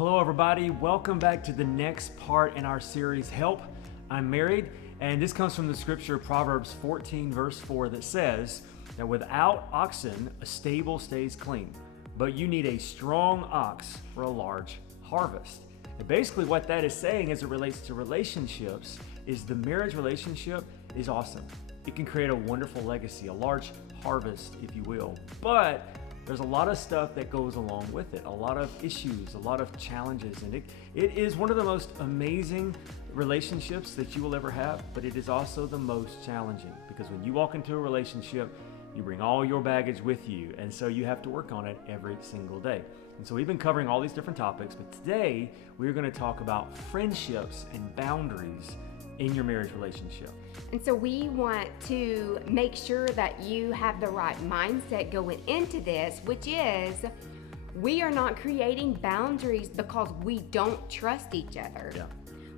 Hello, everybody. Welcome back to the next part in our series, Help, I'm Married. And this comes from the scripture, Proverbs 14, verse 4, that says that without oxen, a stable stays clean, but you need a strong ox for a large harvest. And basically what that is saying as it relates to relationships is the marriage relationship is awesome. It can create a wonderful legacy, a large harvest, if you will. But there's a lot of stuff that goes along with it, a lot of issues, a lot of challenges, and it is one of the most amazing relationships that you will ever have, but it is also the most challenging because when you walk into a relationship, you bring all your baggage with you, and so you have to work on it every single day. And so we've been covering all these different topics, but today we're going to talk about friendships and boundaries in your marriage relationship. And so we want to make sure that you have the right mindset going into this, which is we are not creating boundaries because we don't trust each other. Yeah.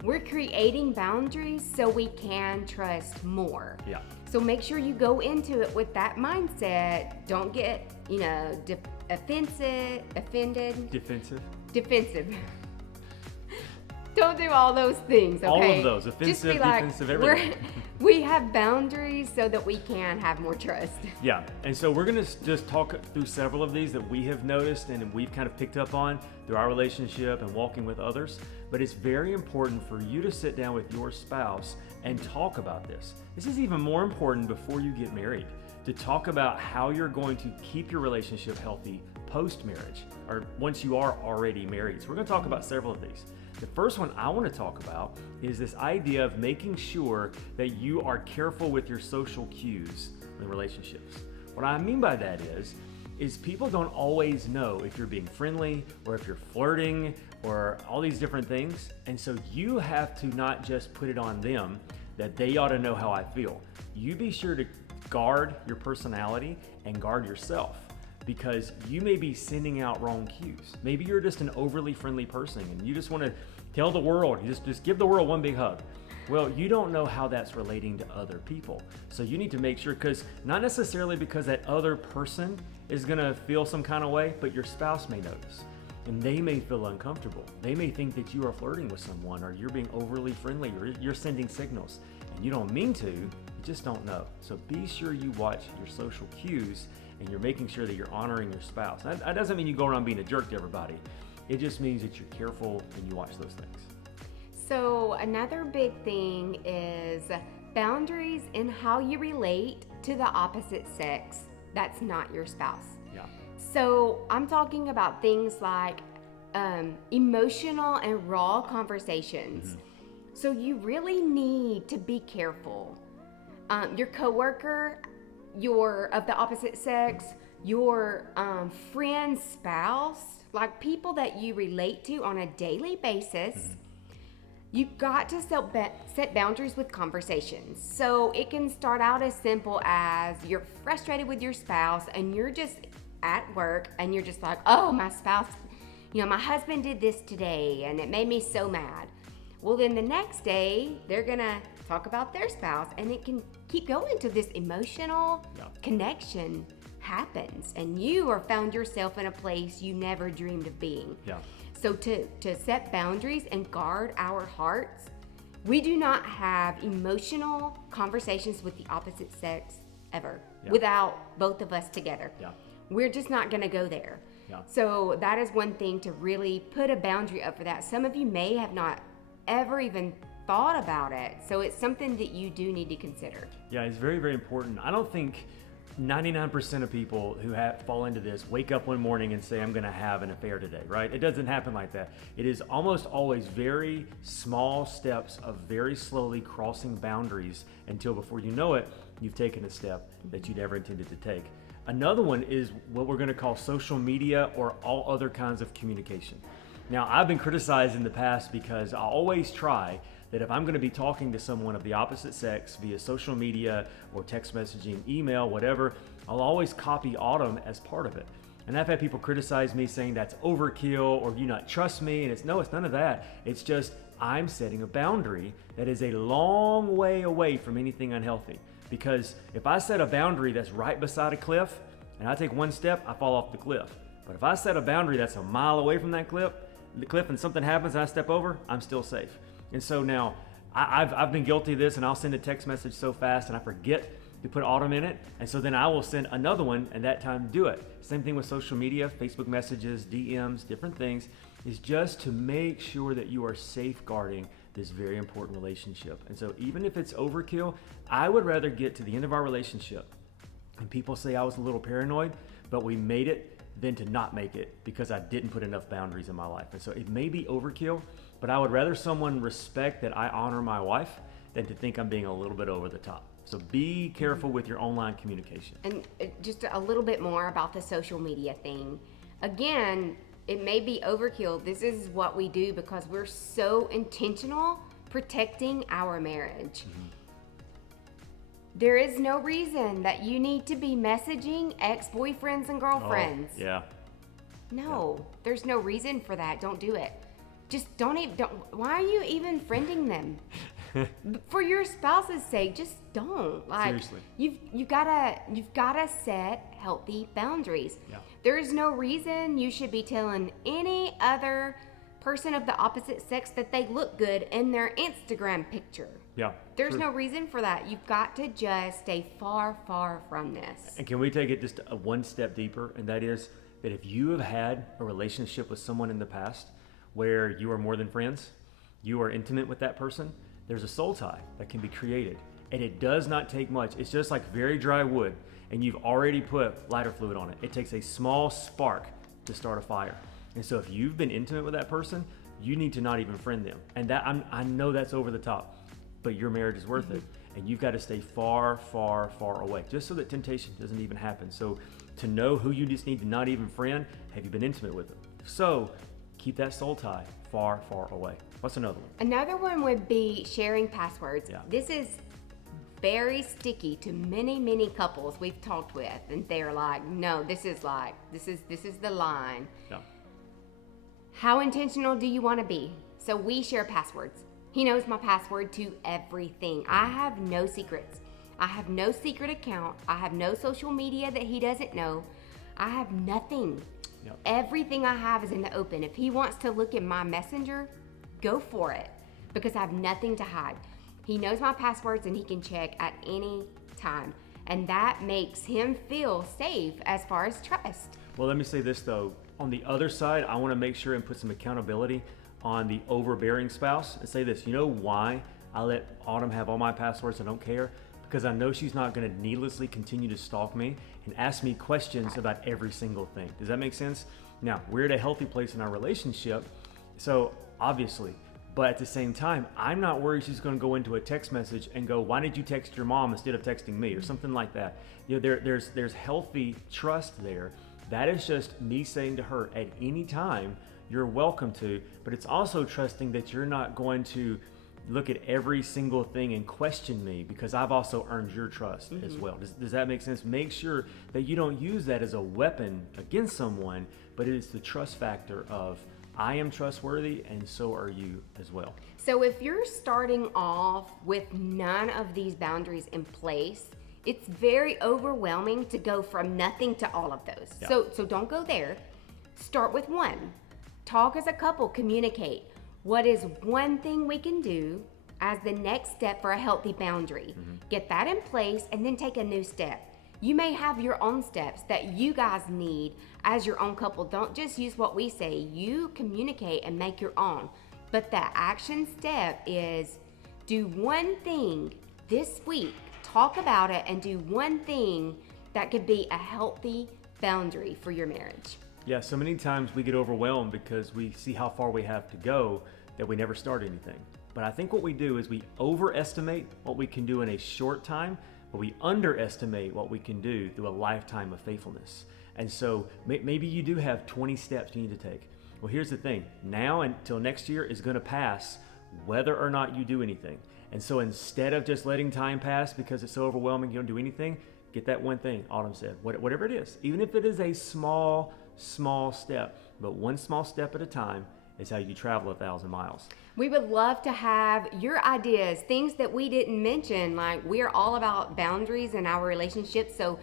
We're creating boundaries so we can trust more. Yeah. So make sure you go into it with that mindset. Don't get, offended. Defensive. Don't do all those things, okay? All of those, offensive, just be like, defensive, everything. We have boundaries so that we can have more trust. Yeah, and so we're going to just talk through several of these that we have noticed and we've kind of picked up on through our relationship and walking with others. But it's very important for you to sit down with your spouse and talk about this. This is even more important before you get married, to talk about how you're going to keep your relationship healthy post-marriage or once you are already married. So we're going to talk about several of these. The first one I want to talk about is this idea of making sure that you are careful with your social cues in relationships. What I mean by that is people don't always know if you're being friendly or if you're flirting or all these different things. And so you have to not just put it on them that they ought to know how I feel. You be sure to guard your personality and guard yourself, because you may be sending out wrong cues. Maybe you're just an overly friendly person and you just want to tell the world, you just give the world one big hug. Well, you don't know how that's relating to other people. So you need to make sure, because not necessarily because that other person is gonna feel some kind of way, but your spouse may notice and they may feel uncomfortable. They may think that you are flirting with someone or you're being overly friendly or you're sending signals and you don't mean to, you just don't know. So be sure you watch your social cues and you're making sure that you're honoring your spouse. That doesn't mean you go around being a jerk to everybody. It just means that you're careful and you watch those things. So another big thing is boundaries in how you relate to the opposite sex that's not your spouse. Yeah. So I'm talking about things like emotional and raw conversations. Mm-hmm. So you really need to be careful. Your coworker, your of the opposite sex, your friend's spouse, like people that you relate to on a daily basis, you've got to set boundaries with conversations. So it can start out as simple as you're frustrated with your spouse and you're just at work and you're just like, oh, my spouse, my husband did this today and it made me so mad. Well, then the next day, they're gonna talk about their spouse and it can keep going to this emotional connection happens and you are found yourself in a place you never dreamed of being. Yeah. So to set boundaries and guard our hearts, we do not have emotional conversations with the opposite sex ever without both of us together. Yeah. We're just not gonna go there. Yeah. So that is one thing to really put a boundary up for that. Some of you may have not ever even thought about it. So it's something that you do need to consider. Yeah, it's very, very important. I don't think 99% of people who fall into this wake up one morning and say, I'm going to have an affair today, right? It doesn't happen like that. It is almost always very small steps of very slowly crossing boundaries until before you know it, you've taken a step that you never intended to take. Another one is what we're going to call social media or all other kinds of communication. Now, I've been criticized in the past because I always try that if I'm going to be talking to someone of the opposite sex via social media or text messaging, email, whatever, I'll always copy Autumn as part of it. And I've had people criticize me saying that's overkill or you not trust me. And it's none of that. It's just I'm setting a boundary that is a long way away from anything unhealthy. Because if I set a boundary that's right beside a cliff and I take one step, I fall off the cliff. But if I set a boundary that's a mile away from that cliff, Cliff, and something happens and I step over, I'm still safe. And so now I've been guilty of this, and I'll send a text message so fast and I forget to put autumn in it. And so then I will send another one and that time do it. Same thing with social media, Facebook messages, DMs, different things, is just to make sure that you are safeguarding this very important relationship. And so even if it's overkill, I would rather get to the end of our relationship and people say I was a little paranoid, but we made it, than to not make it because I didn't put enough boundaries in my life. And so it may be overkill, but I would rather someone respect that I honor my wife than to think I'm being a little bit over the top. So be careful with your online communication. And just a little bit more about the social media thing. Again, it may be overkill. This is what we do because we're so intentional protecting our marriage. There is no reason that you need to be messaging ex-boyfriends and girlfriends. No, there's no reason for that. Don't do it. Just don't. Why are you even friending them? For your spouse's sake, just don't. Like, seriously, you've gotta set healthy boundaries. Yeah. There is no reason you should be telling any other person of the opposite sex that they look good in their Instagram picture. Yeah. There's no reason for that. You've got to just stay far, far from this. And can we take it just a one step deeper? And that is that if you have had a relationship with someone in the past where you are more than friends, you are intimate with that person, there's a soul tie that can be created. And it does not take much. It's just like very dry wood, and you've already put lighter fluid on it. It takes a small spark to start a fire. And so if you've been intimate with that person, you need to not even friend them. And that I know that's over the top, but your marriage is worth it. And you've got to stay far, far, far away, just so that temptation doesn't even happen. So to know who you just need to not even friend, have you been intimate with them? So keep that soul tie far, far away. What's another one? Another one would be sharing passwords. Yeah. This is very sticky to many, many couples we've talked with, and they're like, no, this is the line. Yeah. How intentional do you want to be? So we share passwords. He knows my password to everything. I have no secrets. I have no secret account. I have no social media that he doesn't know. I have nothing. Yep. Everything I have is in the open. If he wants to look at my messenger, go for it, because I have nothing to hide. He knows my passwords and he can check at any time. And that makes him feel safe as far as trust. Well, let me say this though. On the other side, I want to make sure and put some accountability on the overbearing spouse and say this. You know why I let Autumn have all my passwords? I don't care. Because I know she's not going to needlessly continue to stalk me and ask me questions about every single thing. Does that make sense? Now, we're at a healthy place in our relationship, so obviously, but at the same time, I'm not worried she's going to go into a text message and go, why did you text your mom instead of texting me, or something like that. You know, there's healthy trust there. That is just me saying to her at any time, you're welcome to, but it's also trusting that you're not going to look at every single thing and question me, because I've also earned your trust as well. Does that make sense? Make sure that you don't use that as a weapon against someone, but it is the trust factor of I am trustworthy and so are you as well. So if you're starting off with none of these boundaries in place, it's very overwhelming to go from nothing to all of those. Yeah. So don't go there. Start with one. Talk as a couple, communicate. What is one thing we can do as the next step for a healthy boundary? Get that in place and then take a new step. You may have your own steps that you guys need as your own couple. Don't just use what we say. You communicate and make your own. But the action step is do one thing this week. Talk about it and do one thing that could be a healthy boundary for your marriage. Yeah, so many times we get overwhelmed because we see how far we have to go that we never start anything. But I think what we do is we overestimate what we can do in a short time, but we underestimate what we can do through a lifetime of faithfulness. And so maybe you do have 20 steps you need to take. Well, here's the thing. Now until next year is going to pass whether or not you do anything. And so instead of just letting time pass because it's so overwhelming you don't do anything, get that one thing Autumn said, whatever it is. Even if it is a small step, but one small step at a time is how you travel 1,000 miles. We would love to have your ideas, things that we didn't mention. Like, we're all about boundaries in our relationship. So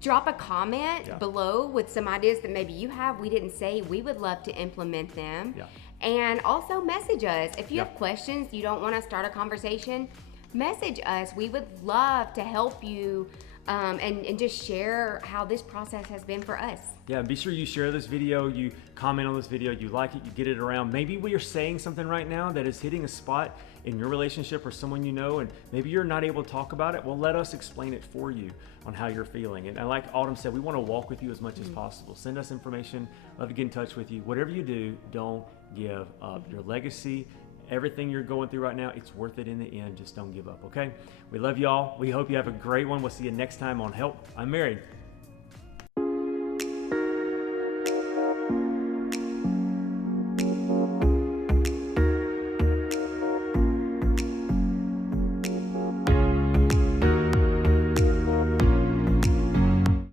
drop a comment Yeah. below with some ideas that maybe you have we didn't say. We would love to implement them. Yeah. And also message us. If you Yeah. have questions, you don't want to start a conversation, message us. We would love to help you and just share how this process has been for us. Yeah, and be sure you share this video, you comment on this video, you like it, you get it around. Maybe we are saying something right now that is hitting a spot in your relationship or someone you know, and maybe you're not able to talk about it. Well, let us explain it for you on how you're feeling. And like Autumn said, we want to walk with you as much as possible. Send us information, love to get in touch with you. Whatever you do, don't give up. Your legacy, everything you're going through right now, it's worth it in the end. Just don't give up, okay? We love y'all. We hope you have a great one. We'll see you next time on Help, I'm Married.